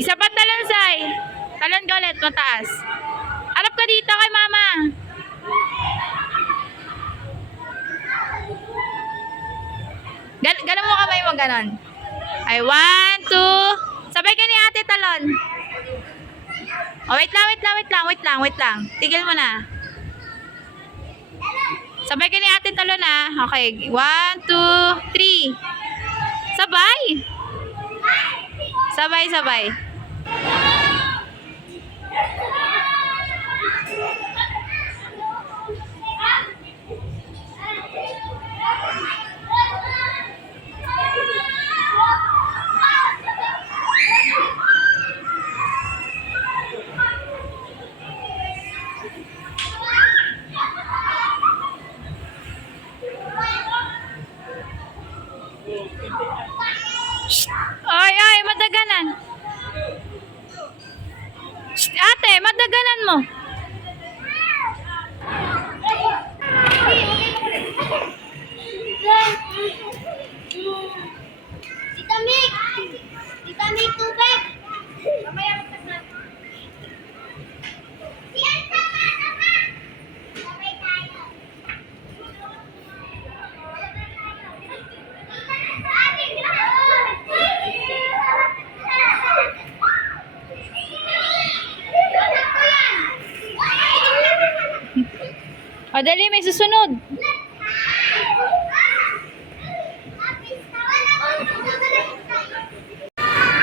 Isa pa talon, Sai. Talon ka ulit, mataas. Harap ka dito kay mama. Ganon mo kamay mo, ganon. Ay, 1, 2. Sabay ka ni ate talon. Oh, wait lang. Tigil mo na. Sabay ka ni ate talon, ah. Okay, 1, 2, 3. Sabay. Ay, madaganan. Ate, madaganan mo. Tita Mick, tubig. Mamaya magkasama. Sabay tayo. O, dali, may susunod.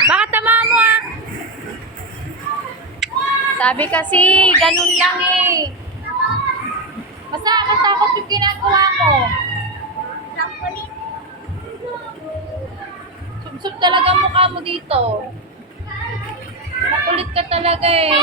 Baka tamaan mo, ah. Sabi kasi, ganun lang eh. Basta matakot yung ginagawa mo. Subsub talaga ang mukha mo dito. Makulit ka talaga eh.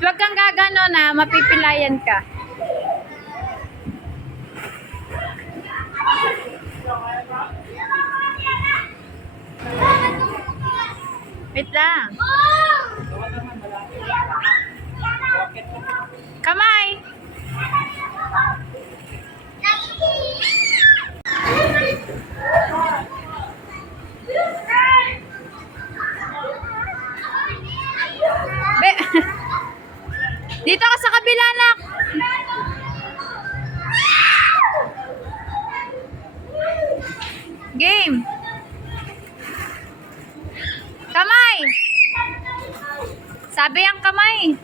Huwag kang gagano na, mapipilayan ka. Wait lang. Kamay! Dito ka sa kabila, nak. Game. Kamay. Sabi ang kamay.